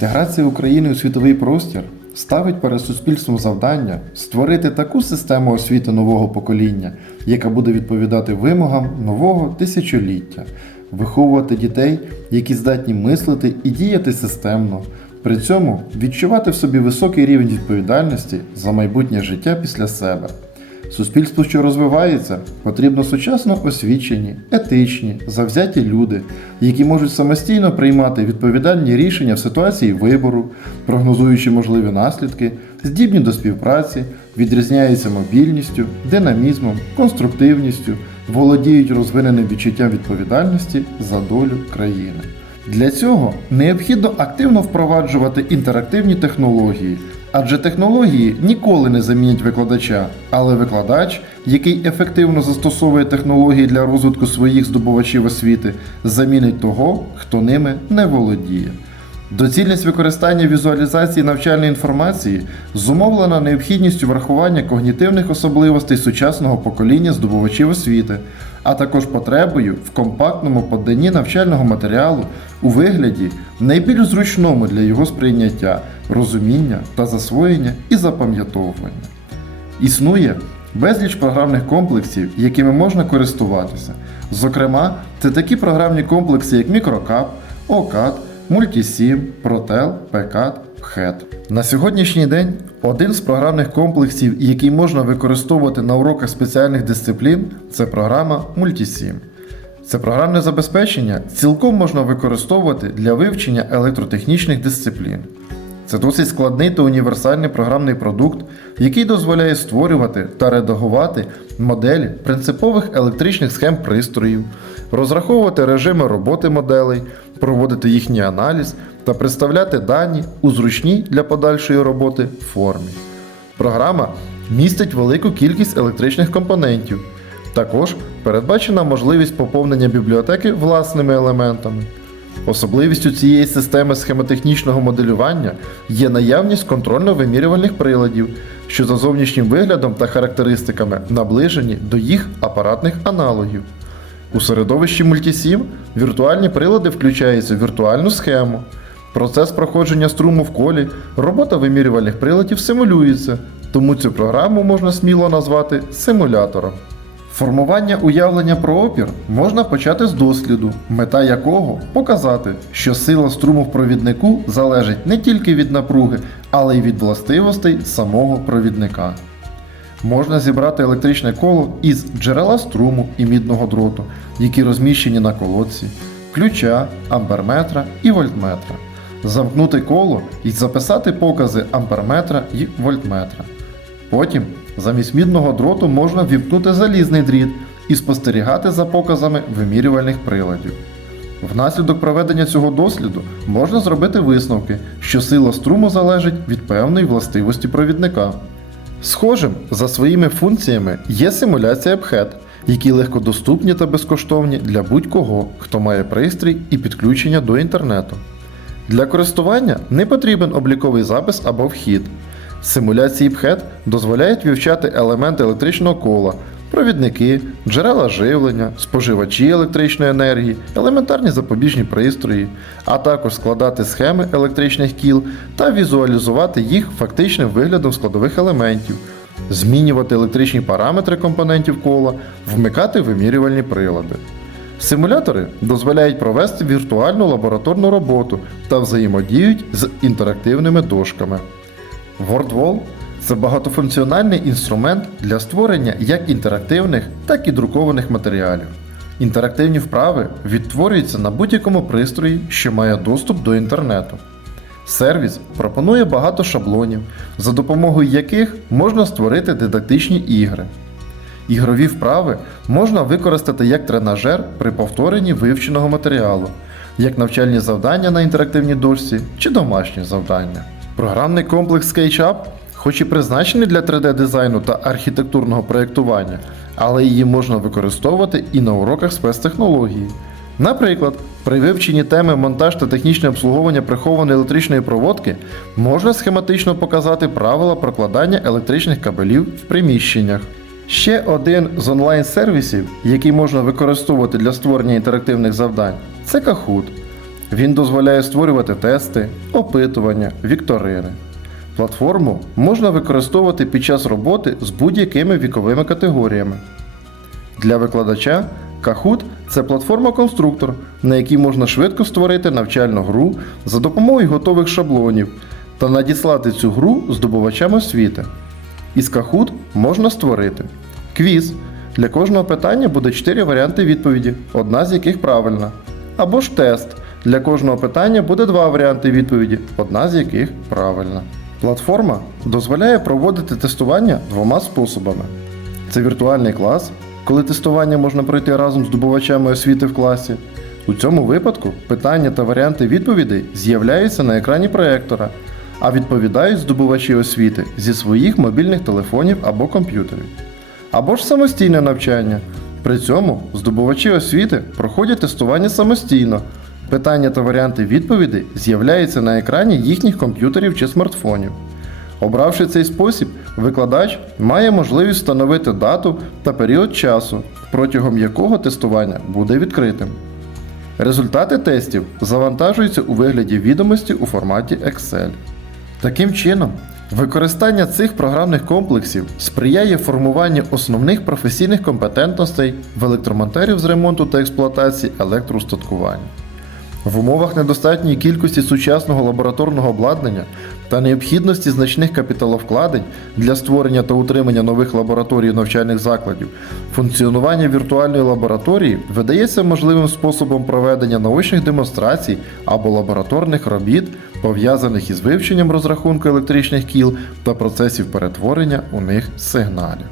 Інтеграція України у світовий простір ставить перед суспільством завдання створити таку систему освіти нового покоління, яка буде відповідати вимогам нового тисячоліття, виховувати дітей, які здатні мислити і діяти системно, при цьому відчувати в собі високий рівень відповідальності за майбутнє життя після себе. Суспільству, що розвивається, потрібно сучасно освічені, етичні, завзяті люди, які можуть самостійно приймати відповідальні рішення в ситуації вибору, прогнозуючи можливі наслідки, здібні до співпраці, відрізняються мобільністю, динамізмом, конструктивністю, володіють розвиненим відчуттям відповідальності за долю країни. Для цього необхідно активно впроваджувати інтерактивні технології, адже технології ніколи не замінять викладача, але викладач, який ефективно застосовує технології для розвитку своїх здобувачів освіти, замінить того, хто ними не володіє. Доцільність використання візуалізації навчальної інформації зумовлена необхідністю врахування когнітивних особливостей сучасного покоління здобувачів освіти, а також потребою в компактному поданні навчального матеріалу у вигляді найбільш зручному для його сприйняття, розуміння та засвоєння і запам'ятовування. Існує безліч програмних комплексів, якими можна користуватися. Зокрема, це такі програмні комплекси, як Microcap, OCAD, Multisim, Protel, PCAD, PHET. На сьогоднішній день один з програмних комплексів, який можна використовувати на уроках спеціальних дисциплін, це програма Multisim. Це програмне забезпечення цілком можна використовувати для вивчення електротехнічних дисциплін. Це досить складний та універсальний програмний продукт, який дозволяє створювати та редагувати моделі принципових електричних схем пристроїв, розраховувати режими роботи моделей, проводити їхній аналіз та представляти дані у зручній для подальшої роботи формі. Програма містить велику кількість електричних компонентів. Також передбачена можливість поповнення бібліотеки власними елементами. Особливістю цієї системи схемотехнічного моделювання є наявність контрольно-вимірювальних приладів, що за зовнішнім виглядом та характеристиками наближені до їх апаратних аналогів. У середовищі Multisim віртуальні прилади включаються в віртуальну схему. Процес проходження струму в колі, робота вимірювальних приладів симулюється, тому цю програму можна сміло назвати симулятором. Формування уявлення про опір можна почати з досліду, мета якого показати, що сила струму в провіднику залежить не тільки від напруги, але й від властивостей самого провідника. Можна зібрати електричне коло із джерела струму і мідного дроту, які розміщені на колодці, ключа, амперметра і вольтметра, замкнути коло і записати покази амперметра і вольтметра. Потім замість мідного дроту можна ввімкнути залізний дріт і спостерігати за показами вимірювальних приладів. Внаслідок проведення цього досліду можна зробити висновки, що сила струму залежить від певної властивості провідника. Схожим за своїми функціями є симуляція PHET, які легкодоступні та безкоштовні для будь-кого, хто має пристрій і підключення до інтернету. Для користування не потрібен обліковий запис або вхід. Симуляції PHET дозволяють вивчати елементи електричного кола, провідники, джерела живлення, споживачі електричної енергії, елементарні запобіжні пристрої, а також складати схеми електричних кіл та візуалізувати їх фактичним виглядом складових елементів, змінювати електричні параметри компонентів кола, вмикати вимірювальні прилади. Симулятори дозволяють провести віртуальну лабораторну роботу та взаємодіють з інтерактивними дошками. WordWall – це багатофункціональний інструмент для створення як інтерактивних, так і друкованих матеріалів. Інтерактивні вправи відтворюються на будь-якому пристрої, що має доступ до інтернету. Сервіс пропонує багато шаблонів, за допомогою яких можна створити дидактичні ігри. Ігрові вправи можна використати як тренажер при повторенні вивченого матеріалу, як навчальні завдання на інтерактивній дошці чи домашні завдання. Програмний комплекс SketchUp, хоч і призначений для 3D-дизайну та архітектурного проєктування, але її можна використовувати і на уроках спецтехнології. Наприклад, при вивченні теми монтаж та технічне обслуговування прихованої електричної проводки можна схематично показати правила прокладання електричних кабелів в приміщеннях. Ще один з онлайн-сервісів, який можна використовувати для створення інтерактивних завдань, це Kahoot. Він дозволяє створювати тести, опитування, вікторини. Платформу можна використовувати під час роботи з будь-якими віковими категоріями. Для викладача Kahoot – це платформа-конструктор, на якій можна швидко створити навчальну гру за допомогою готових шаблонів та надіслати цю гру здобувачам освіти. Із Kahoot можна створити квіз. Для кожного питання буде 4 варіанти відповіді, одна з яких правильна. Або ж тест. Для кожного питання буде два варіанти відповіді, одна з яких правильна. Платформа дозволяє проводити тестування двома способами. Це віртуальний клас, коли тестування можна пройти разом з здобувачами освіти в класі. У цьому випадку питання та варіанти відповідей з'являються на екрані проєктора, а відповідають здобувачі освіти зі своїх мобільних телефонів або комп'ютерів. Або ж самостійне навчання. При цьому здобувачі освіти проходять тестування самостійно. Питання та варіанти відповідей з'являються на екрані їхніх комп'ютерів чи смартфонів. Обравши цей спосіб, викладач має можливість встановити дату та період часу, протягом якого тестування буде відкритим. Результати тестів завантажуються у вигляді відомості у форматі Excel. Таким чином, використання цих програмних комплексів сприяє формуванню основних професійних компетентностей в електромонтерів з ремонту та експлуатації електроустаткування. В умовах недостатньої кількості сучасного лабораторного обладнання та необхідності значних капіталовкладень для створення та утримання нових лабораторій навчальних закладів, функціонування віртуальної лабораторії видається можливим способом проведення наочних демонстрацій або лабораторних робіт, пов'язаних із вивченням розрахунку електричних кіл та процесів перетворення у них сигналів.